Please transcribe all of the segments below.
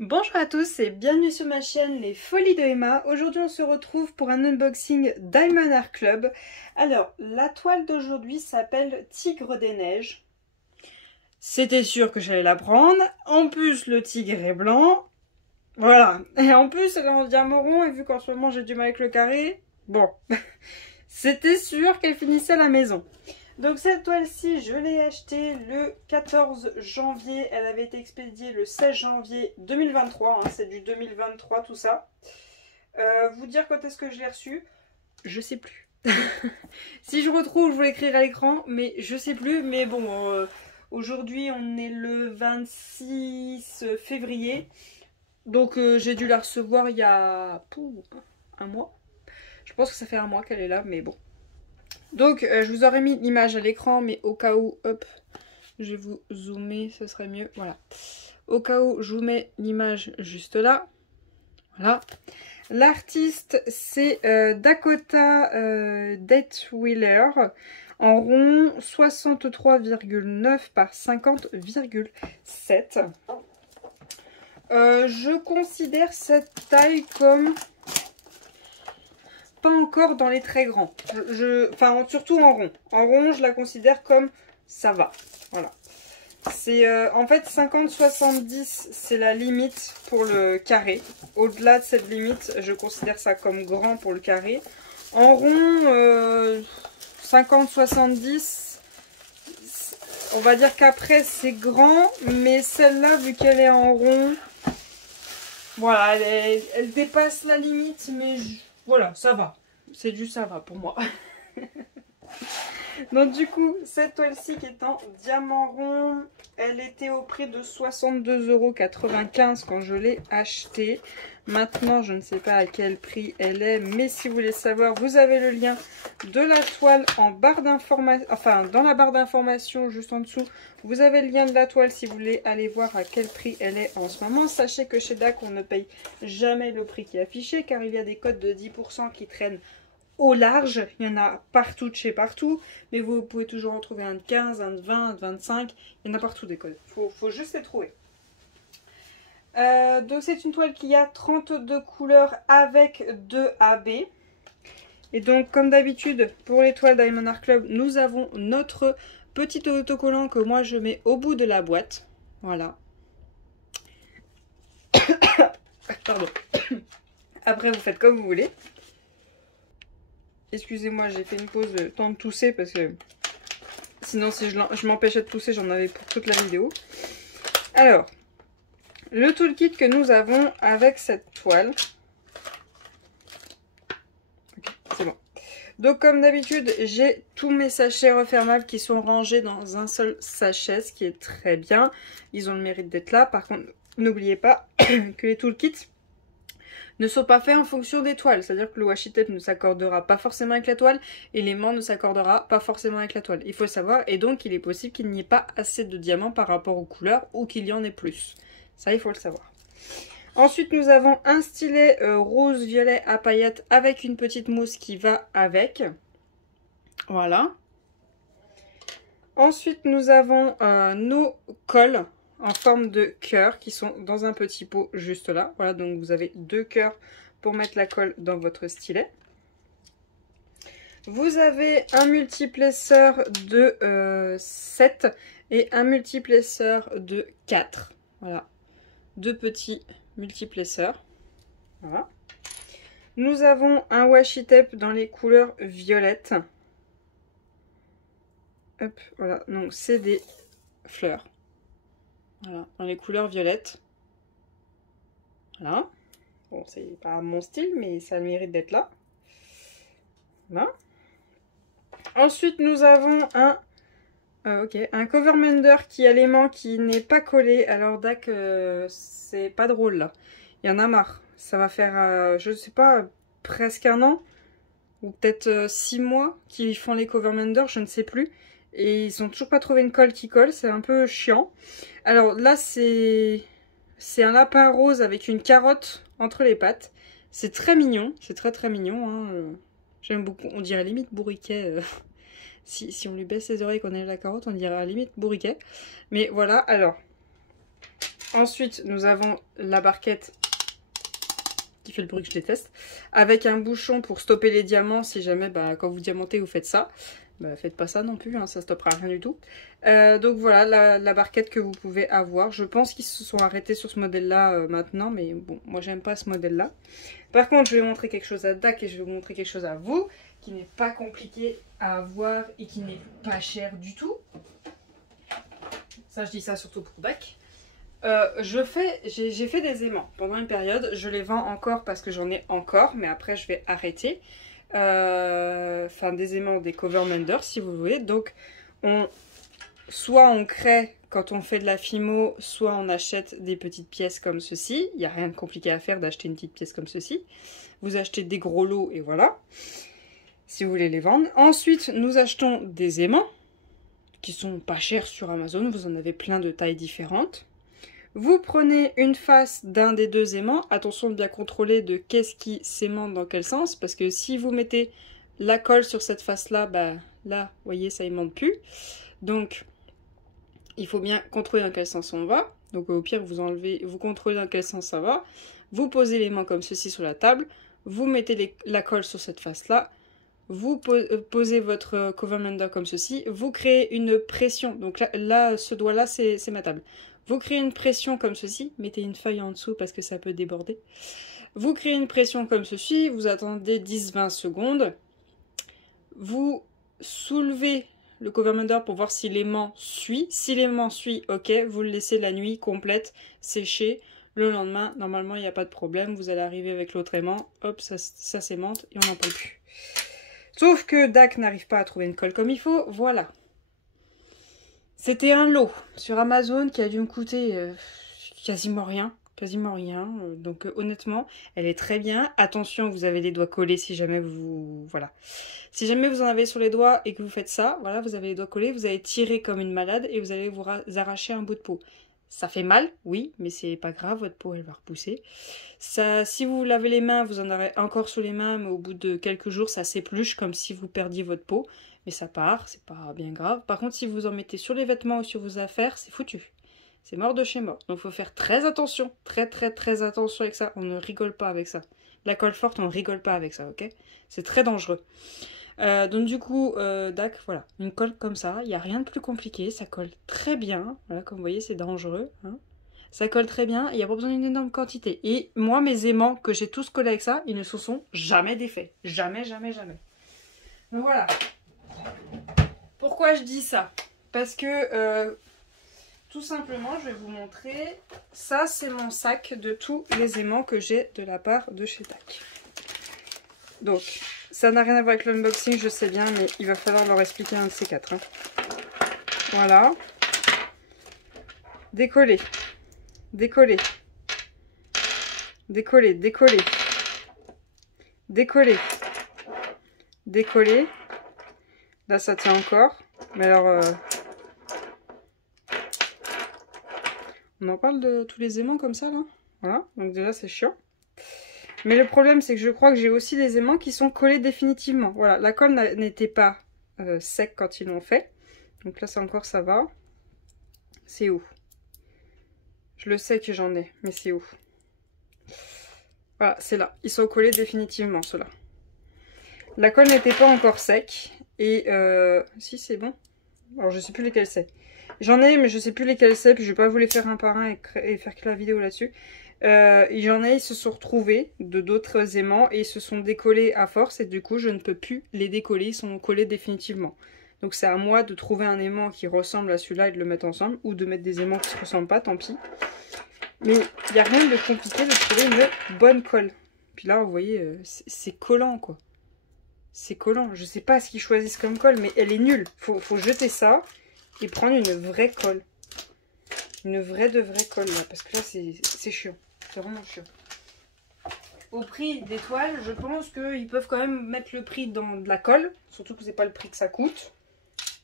Bonjour à tous et bienvenue sur ma chaîne Les Folies de Emma. Aujourd'hui on se retrouve pour un unboxing Diamond Art Club. Alors la toile d'aujourd'hui s'appelle Tigre des Neiges. C'était sûr que j'allais la prendre. En plus le tigre est blanc. Voilà. Et en plus elle est en diamant rond et vu qu'en ce moment j'ai du mal avec le carré. Bon. C'était sûr qu'elle finissait à la maison. Donc cette toile-ci, je l'ai achetée le 14 janvier. Elle avait été expédiée le 16 janvier 2023. Hein, c'est du 2023 tout ça. Vous dire quand est-ce que je l'ai reçue, je sais plus. Si je retrouve, je vous l'écrirai à l'écran, mais je sais plus. Mais bon, aujourd'hui on est le 26 février. Donc j'ai dû la recevoir il y a un mois. Je pense que ça fait un mois qu'elle est là, mais bon. Donc je vous aurais mis l'image à l'écran, mais au cas où, hop, je vais vous zoomer, ce serait mieux, voilà. Au cas où, je vous mets l'image juste là, voilà. L'artiste, c'est Dakota Detwiller, en rond 63,9 par 50,7. Je considère cette taille comme... pas encore dans les très grands. Enfin, surtout en rond. En rond, je la considère comme ça va. Voilà. C'est en fait 50-70, c'est la limite pour le carré. Au-delà de cette limite, je considère ça comme grand pour le carré. En rond, 50-70, on va dire qu'après c'est grand, mais celle-là, vu qu'elle est en rond, voilà, elle dépasse la limite, mais voilà, ça va. C'est du ça va pour moi. Donc du coup, cette toile-ci qui est en diamant rond, elle était au prix de 62,95 € quand je l'ai achetée. Maintenant, je ne sais pas à quel prix elle est, mais si vous voulez savoir, vous avez le lien de la toile en barre d'information, enfin dans la barre d'information juste en dessous. Vous avez le lien de la toile si vous voulez aller voir à quel prix elle est en ce moment. Sachez que chez DAC, on ne paye jamais le prix qui est affiché car il y a des codes de 10% qui traînent au large. Il y en a partout de chez partout, mais vous pouvez toujours en trouver un de 15, un de 20, un de 25. Il y en a partout des codes. Faut juste les trouver. Donc c'est une toile qui a 32 couleurs avec 2 AB. Et donc comme d'habitude pour les toiles Diamond Art Club, nous avons notre petit autocollant que moi je mets au bout de la boîte. Voilà. Pardon. Après vous faites comme vous voulez. Excusez-moi, j'ai fait une pause de temps de tousser parce que sinon si je m'empêchais de tousser, j'en avais pour toute la vidéo. Alors, le toolkit que nous avons avec cette toile. Ok, c'est bon. Donc comme d'habitude, j'ai tous mes sachets refermables qui sont rangés dans un seul sachet, ce qui est très bien. Ils ont le mérite d'être là. Par contre, n'oubliez pas que les toolkits ne sont pas faits en fonction des toiles. C'est-à-dire que le washi tape ne s'accordera pas forcément avec la toile et l'aimant ne s'accordera pas forcément avec la toile. Il faut le savoir, et donc il est possible qu'il n'y ait pas assez de diamants par rapport aux couleurs ou qu'il y en ait plus. Ça, il faut le savoir. Ensuite, nous avons un stylet rose-violet à paillettes avec une petite mousse qui va avec. Voilà. Ensuite, nous avons nos cols en forme de cœur qui sont dans un petit pot juste là. Voilà, donc vous avez 2 cœurs pour mettre la colle dans votre stylet. Vous avez un multiplesseur de 7 et un multiplesseur de 4. Voilà, 2 petits multiplesseurs. Voilà. Nous avons un washi tape dans les couleurs violettes. Hop, voilà, donc c'est des fleurs. Voilà, dans les couleurs violettes. Voilà. Bon, c'est pas mon style, mais ça mérite d'être là. Voilà. Ensuite, nous avons un cover mender qui a l'aimant qui n'est pas collé. Alors, Dac, c'est pas drôle, là. Il y en a marre. Ça va faire, je sais pas, presque un an. Ou peut-être 6 mois qu'ils font les cover menders, je ne sais plus. Et ils n'ont toujours pas trouvé une colle qui colle, c'est un peu chiant. Alors là, c'est un lapin rose avec une carotte entre les pattes. C'est très mignon, c'est très très mignon. Hein. J'aime beaucoup, on dirait limite bourriquet. Si on lui baisse les oreilles qu'on a la carotte, on dirait limite bourriquet. Mais voilà, alors. Ensuite, nous avons la barquette qui fait le bruit que je déteste, avec un bouchon pour stopper les diamants si jamais quand vous diamantez vous faites ça. Faites pas ça non plus, hein, ça stoppera rien du tout. Donc voilà la barquette que vous pouvez avoir. Je pense qu'ils se sont arrêtés sur ce modèle là maintenant, mais bon, moi j'aime pas ce modèle là. Par contre, je vais montrer quelque chose à Dak et je vais vous montrer quelque chose à vous, qui n'est pas compliqué à avoir et qui n'est pas cher du tout. Ça, je dis ça surtout pour Dak. J'ai fait des aimants pendant une période, je les vends encore parce que j'en ai encore, mais après je vais arrêter. Enfin des aimants, des cover menders si vous voulez. Donc soit on crée quand on fait de la fimo, soit on achète des petites pièces comme ceci. Il n'y a rien de compliqué à faire d'acheter une petite pièce comme ceci. Vous achetez des gros lots et voilà, si vous voulez les vendre. Ensuite nous achetons des aimants qui sont pas chers sur Amazon, vous en avez plein de tailles différentes. Vous prenez une face d'un des deux aimants, attention de bien contrôler de qu'est-ce qui s'aimante dans quel sens, parce que si vous mettez la colle sur cette face-là, là, vous voyez, ça aimante plus. Donc, il faut bien contrôler dans quel sens on va. Donc au pire, vous enlevez, vous contrôlez dans quel sens ça va. Vous posez l'aimant comme ceci sur la table, vous mettez la colle sur cette face-là, vous posez votre cover mender comme ceci, vous créez une pression. Donc là ce doigt-là, c'est ma table. Vous créez une pression comme ceci, mettez une feuille en dessous parce que ça peut déborder. Vous créez une pression comme ceci, vous attendez 10-20 secondes. Vous soulevez le cover mender pour voir si l'aimant suit. Si l'aimant suit, ok, vous le laissez la nuit complète sécher. Le lendemain, normalement, il n'y a pas de problème. Vous allez arriver avec l'autre aimant, hop, ça s'aimante et on n'en parle plus. Sauf que Dak n'arrive pas à trouver une colle comme il faut, voilà. C'était un lot sur Amazon qui a dû me coûter quasiment rien. Donc honnêtement, elle est très bien. Attention, vous avez les doigts collés si jamais vous... Voilà. Si jamais vous en avez sur les doigts et que vous faites ça, voilà, vous avez les doigts collés, vous allez tirer comme une malade et vous allez vous arracher un bout de peau. Ça fait mal, oui, mais c'est pas grave, votre peau elle va repousser. Ça, si vous lavez les mains, vous en avez encore sur les mains, mais au bout de quelques jours, ça s'épluche comme si vous perdiez votre peau. Mais ça part, c'est pas bien grave. Par contre, si vous en mettez sur les vêtements ou sur vos affaires, c'est foutu. C'est mort de chez mort. Donc il faut faire très attention, très attention avec ça. On ne rigole pas avec ça. La colle forte, on ne rigole pas avec ça, ok? C'est très dangereux. Donc du coup, Dak, voilà, une colle comme ça, il n'y a rien de plus compliqué, ça colle très bien. Voilà, comme vous voyez, c'est dangereux. Hein. Ça colle très bien, il n'y a pas besoin d'une énorme quantité. Et moi, mes aimants que j'ai tous collés avec ça, ils ne se sont jamais défaits. Jamais. Donc voilà. Pourquoi je dis ça? Parce que, tout simplement, je vais vous montrer. Ça, c'est mon sac de tous les aimants que j'ai de la part de chez Dak. Donc, ça n'a rien à voir avec l'unboxing, je sais bien, mais il va falloir leur expliquer un de ces quatre. Hein. Voilà. Décoller. Décoller. Décoller. Décoller. Décoller. Décoller. Là, ça tient encore. Mais alors... On en parle de tous les aimants comme ça, là. Voilà. Donc déjà, c'est chiant. Mais le problème, c'est que je crois que j'ai aussi des aimants qui sont collés définitivement. Voilà. La colle n'était pas sec quand ils l'ont fait. Donc là, c'est encore, ça va. C'est où? Je le sais que j'en ai, mais c'est où? Voilà, c'est là. Ils sont collés définitivement, ceux-là. La colle n'était pas encore sec. Et si, c'est bon. Alors, je sais plus lesquels c'est. J'en ai, mais je sais plus lesquels c'est. Puis je vais pas vous les faire un par un et faire que la vidéo là-dessus. J'en ai, ils se sont retrouvés de d'autres aimants. Et ils se sont décollés à force. Et du coup, je ne peux plus les décoller. Ils sont collés définitivement. Donc c'est à moi de trouver un aimant qui ressemble à celui-là et de le mettre ensemble. Ou de mettre des aimants qui ne se ressemblent pas, tant pis. Mais il n'y a rien de compliqué de trouver une bonne colle. Puis là, vous voyez, c'est collant, quoi. C'est collant. Je sais pas ce qu'ils choisissent comme colle, mais elle est nulle. Faut jeter ça et prendre une vraie colle. Une vraie colle, là. Parce que là, c'est chiant. C'est vraiment chiant. Au prix des toiles, je pense qu'ils peuvent quand même mettre le prix dans de la colle. Surtout que c'est pas le prix que ça coûte.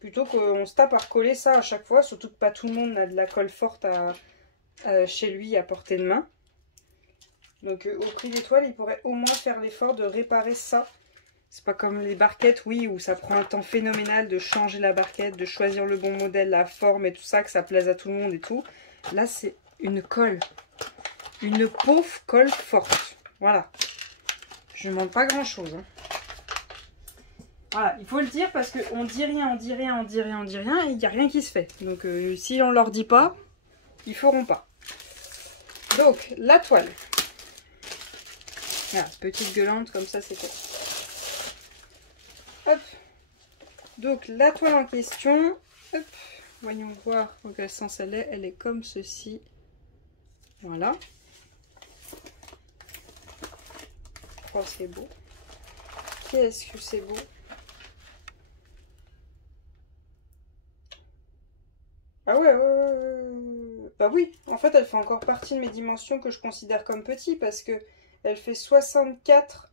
Plutôt qu'on se tape à recoller ça à chaque fois. Surtout que pas tout le monde a de la colle forte chez lui à portée de main. Donc au prix des toiles, il pourrait au moins faire l'effort de réparer ça. C'est pas comme les barquettes, oui, où ça prend un temps phénoménal de changer la barquette, de choisir le bon modèle, la forme et tout ça, que ça plaise à tout le monde et tout. Là, c'est une colle. Une pauvre colle forte. Voilà. Je ne demande pas grand chose. Hein. Voilà, il faut le dire parce qu'on dit rien, on dit rien, on dit rien, on dit rien et il n'y a rien qui se fait. Donc si on leur dit pas, ils feront pas. Donc la toile. Voilà, petite gueulante comme ça c'est fait. Hop. Donc la toile en question. Hop. Voyons voir en quel sens elle est. Elle est comme ceci. Voilà. Oh, c'est beau. Qu'est-ce que c'est beau. Ah ouais. Bah oui, en fait, elle fait encore partie de mes dimensions que je considère comme petit parce que elle fait 64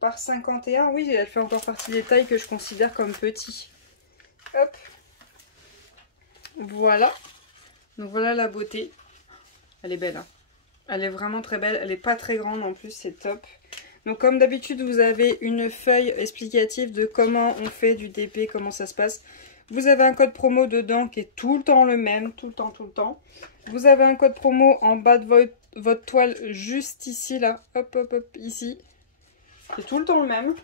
par 51. Oui, elle fait encore partie des tailles que je considère comme petit. Hop. Voilà. Donc voilà la beauté. Elle est belle. Hein. Elle est vraiment très belle. Elle n'est pas très grande en plus, c'est top. Donc comme d'habitude, vous avez une feuille explicative de comment on fait du DP, comment ça se passe. Vous avez un code promo dedans qui est tout le temps le même, tout le temps. Vous avez un code promo en bas de votre toile, juste ici, là. Hop, hop, hop, ici. C'est tout le temps le même.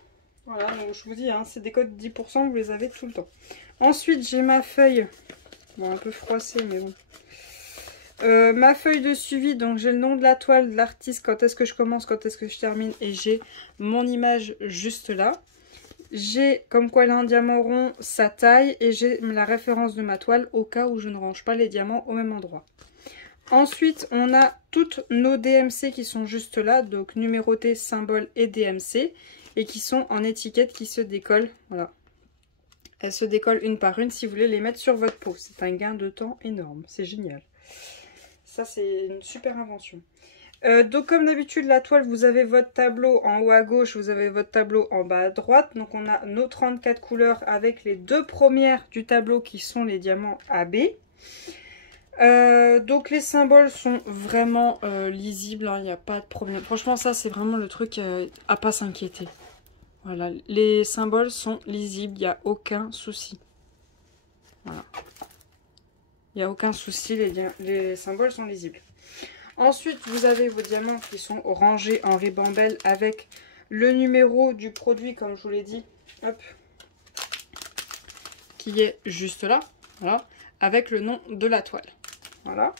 Voilà, donc je vous dis, hein, c'est des codes 10%, vous les avez tout le temps. Ensuite, j'ai ma feuille. Bon, un peu froissée, mais bon. Ma feuille de suivi, donc j'ai le nom de la toile, de l'artiste, quand est-ce que je commence, quand est-ce que je termine, et j'ai mon image juste là. J'ai comme quoi elle a un diamant rond, sa taille, et j'ai la référence de ma toile au cas où je ne range pas les diamants au même endroit. Ensuite, on a toutes nos DMC qui sont juste là, donc numérotés, symboles et DMC, et qui sont en étiquette qui se décollent. Voilà. Elles se décollent une par une si vous voulez les mettre sur votre peau. C'est un gain de temps énorme, c'est génial. Ça, c'est une super invention. Donc comme d'habitude, la toile, vous avez votre tableau en haut à gauche, vous avez votre tableau en bas à droite. Donc on a nos 34 couleurs avec les deux premières du tableau qui sont les diamants AB. Donc les symboles sont vraiment lisibles, il n'y a pas de problème. Franchement, ça c'est vraiment le truc à pas s'inquiéter. Voilà, les symboles sont lisibles, il n'y a aucun souci. Voilà. Il n'y a aucun souci, les symboles sont lisibles. Ensuite, vous avez vos diamants qui sont rangés en ribambelle avec le numéro du produit, comme je vous l'ai dit, hop, qui est juste là, voilà, avec le nom de la toile. Voilà.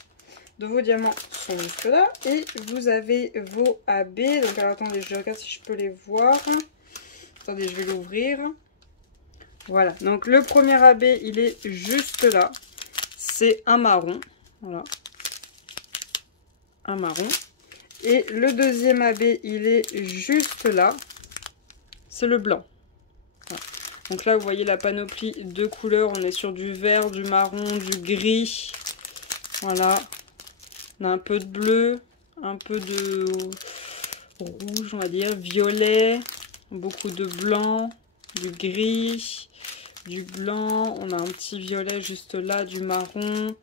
Donc vos diamants sont juste là. Et vous avez vos AB. Donc alors, attendez, je regarde si je peux les voir. Attendez, je vais l'ouvrir. Voilà. Donc le premier AB, il est juste là. C'est un marron. Voilà. Un marron. Et le deuxième AB, il est juste là. C'est le blanc. Voilà. Donc là, vous voyez la panoplie de couleurs. On est sur du vert, du marron, du gris. Voilà. On a un peu de bleu, un peu de rouge, on va dire, violet, beaucoup de blanc, du gris, du blanc. On a un petit violet juste là, du marron,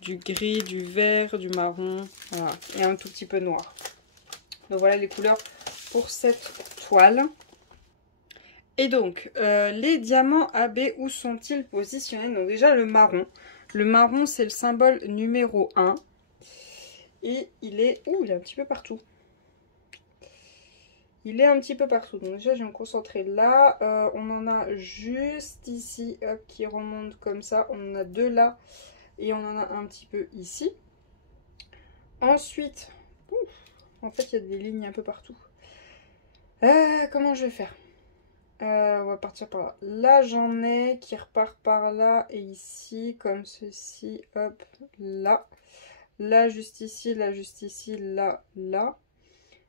du gris, du vert, du marron, voilà, et un tout petit peu noir. Donc voilà les couleurs pour cette toile. Et donc, les diamants AB, où sont-ils positionnés? Donc déjà le marron. Le marron, c'est le symbole numéro 1. Et il est... Ouh, il est un petit peu partout. Il est un petit peu partout. Donc déjà, je vais me concentrer là. On en a juste ici, hop, qui remonte comme ça. On en a deux là. Et on en a un petit peu ici. Ensuite, ouf, en fait, il y a des lignes un peu partout. Comment je vais faire? On va partir par là. Là, j'en ai qui repart par là et ici, comme ceci. Hop, là. Là, juste ici, là, là.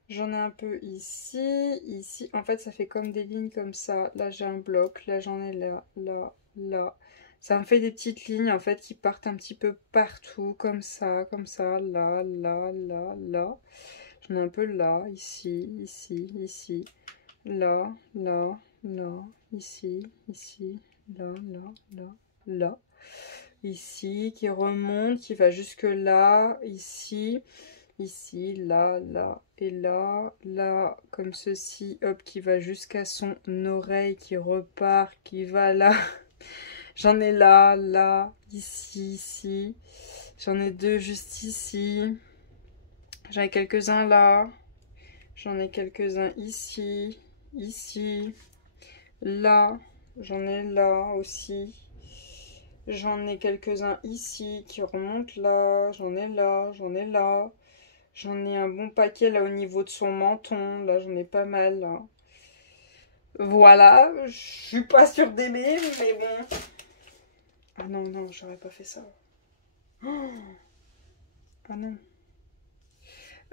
J'en ai un peu ici, ici. En fait, ça fait comme des lignes comme ça. Là, j'ai un bloc. Là, j'en ai là, là, là. Ça me fait des petites lignes, en fait, qui partent un petit peu partout. Comme ça, là, là, là, là. J'en ai un peu là, ici, ici, ici. Là, là, là. Ici, ici. Là, là, là, là. Ici, qui remonte, qui va jusque là, ici, ici, là, là et là, là, comme ceci, hop, qui va jusqu'à son oreille, qui repart, qui va là. J'en ai là, là, ici, ici. J'en ai 2 juste ici. J'en ai quelques-uns là. J'en ai quelques-uns ici. Ici. Là. J'en ai là aussi. J'en ai quelques-uns ici qui remontent là. J'en ai là. J'en ai là. J'en ai un bon paquet là au niveau de son menton. Là, j'en ai pas mal là. Voilà. Je suis pas sûre d'aimer, mais bon. Ah non, non, j'aurais pas fait ça. Oh. Ah non.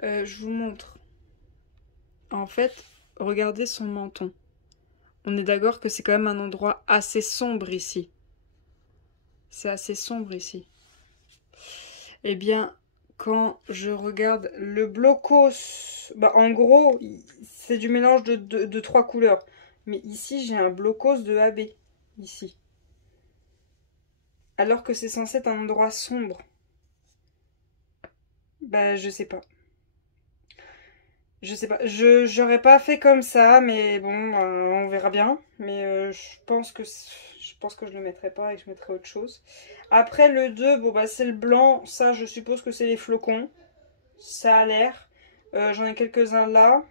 Je vous montre. En fait, regardez son menton. On est d'accord que c'est quand même un endroit assez sombre ici. C'est assez sombre ici. Eh bien, quand je regarde le blocos, bah en gros, c'est du mélange de 3 couleurs. Mais ici, j'ai un blocos de AB. Ici. Alors que c'est censé être un endroit sombre. Bah, je sais pas. Je sais pas, j'aurais pas fait comme ça, mais bon, on verra bien. Mais je pense que je le mettrai pas et que je mettrai autre chose. Après le 2, bon bah c'est le blanc, ça je suppose que c'est les flocons. Ça a l'air. J'en ai quelques-uns là,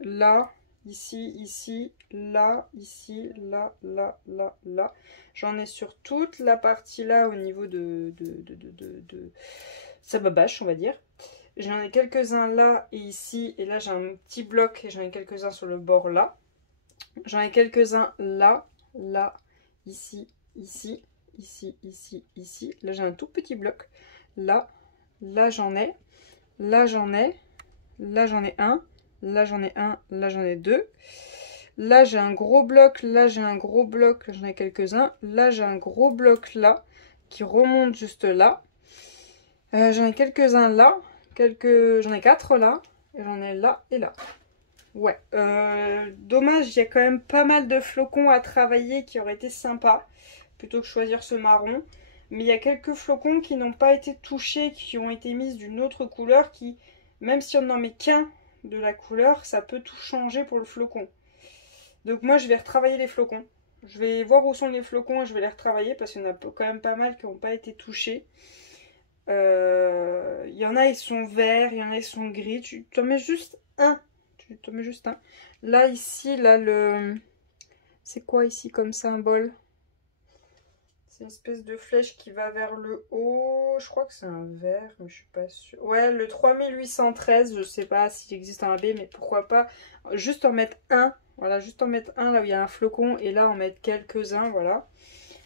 là, ici, ici, là, ici, là, là, là, là. J'en ai sur toute la partie là au niveau de sa babache, on va dire. J'en ai quelques-uns là et ici. Et là, j'ai un petit bloc et j'en ai quelques-uns sur le bord là. J'en ai quelques-uns là, là, ici, ici, ici, ici, ici. Là, j'ai un tout petit bloc. Là, là, j'en ai. Là, j'en ai. Là, j'en ai un. Là, j'en ai un. Là, j'en ai 2. Là, j'ai un gros bloc. Là, j'ai un gros bloc. J'en ai quelques-uns. Là, j'ai un gros bloc là qui remonte juste là. J'en ai quelques-uns là. J'en ai 4 là, et j'en ai là et là. Ouais, dommage, il y a quand même pas mal de flocons à travailler qui auraient été sympas, plutôt que choisir ce marron. Mais il y a quelques flocons qui n'ont pas été touchés, qui ont été mis d'une autre couleur, qui, même si on n'en met qu'un de la couleur, ça peut tout changer pour le flocon. Donc moi, je vais retravailler les flocons. Je vais voir où sont les flocons et je vais les retravailler, parce qu'il y en a quand même pas mal qui n'ont pas été touchés. Il y en a, ils sont verts, il y en a, ils sont gris. Tu t'en mets juste un. Tu t'en mets juste un. Là, ici, là, le... C'est quoi ici comme symbole? C'est une espèce de flèche qui va vers le haut. Je crois que c'est un vert, mais je suis pas sûre. Ouais, le 3813, je sais pas s'il existe un AB, mais pourquoi pas juste en mettre un. Voilà, juste en mettre un là où il y a un flocon et là en mettre quelques-uns, voilà.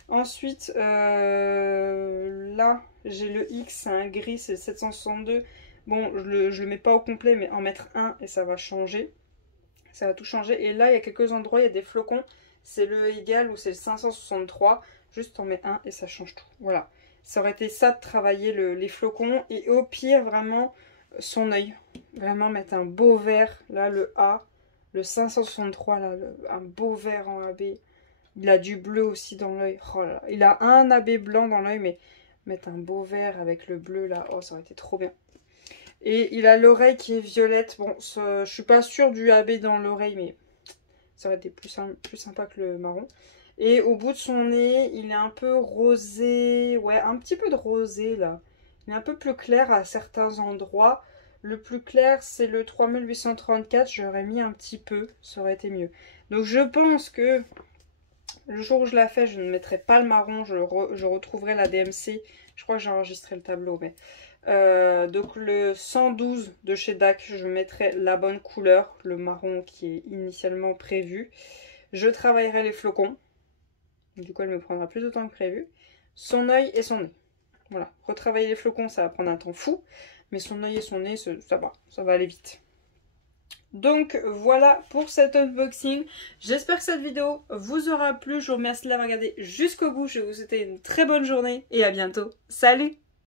Ensuite, là, j'ai le X, c'est un gris, c'est 762. Bon, je le mets pas au complet, mais en mettre un et ça va changer. Ça va tout changer. Et là, il y a quelques endroits, il y a des flocons. C'est le égal ou c'est le 563. Juste on met un et ça change tout. Voilà. Ça aurait été ça de travailler les flocons. Et au pire, vraiment, son œil. Vraiment mettre un beau vert. Là, le A. Le 563, là, un beau vert en AB. Il a du bleu aussi dans l'œil. Oh là là. Il a un AB blanc dans l'œil, mais mettre un beau vert avec le bleu là, oh ça aurait été trop bien. Et il a l'oreille qui est violette. Bon, je suis pas sûre du AB dans l'oreille, mais ça aurait été plus sympa que le marron. Et au bout de son nez, il est un peu rosé. Ouais, un petit peu de rosé là. Il est un peu plus clair à certains endroits. Le plus clair, c'est le 3834. J'aurais mis un petit peu, ça aurait été mieux. Donc je pense que le jour où je la fais, je ne mettrai pas le marron, je retrouverai la DMC. Je crois que j'ai enregistré le tableau, mais... donc le 112 de chez DAC, je mettrai la bonne couleur, le marron qui est initialement prévu. Je travaillerai les flocons. Du coup, elle me prendra plus de temps que prévu. Son œil et son nez. Voilà, retravailler les flocons, ça va prendre un temps fou. Mais son œil et son nez, ça va aller vite. Donc voilà pour cet unboxing. J'espère que cette vidéo vous aura plu. Je vous remercie de l'avoir regardé jusqu'au bout. Je vais vous souhaiter une très bonne journée et à bientôt. Salut!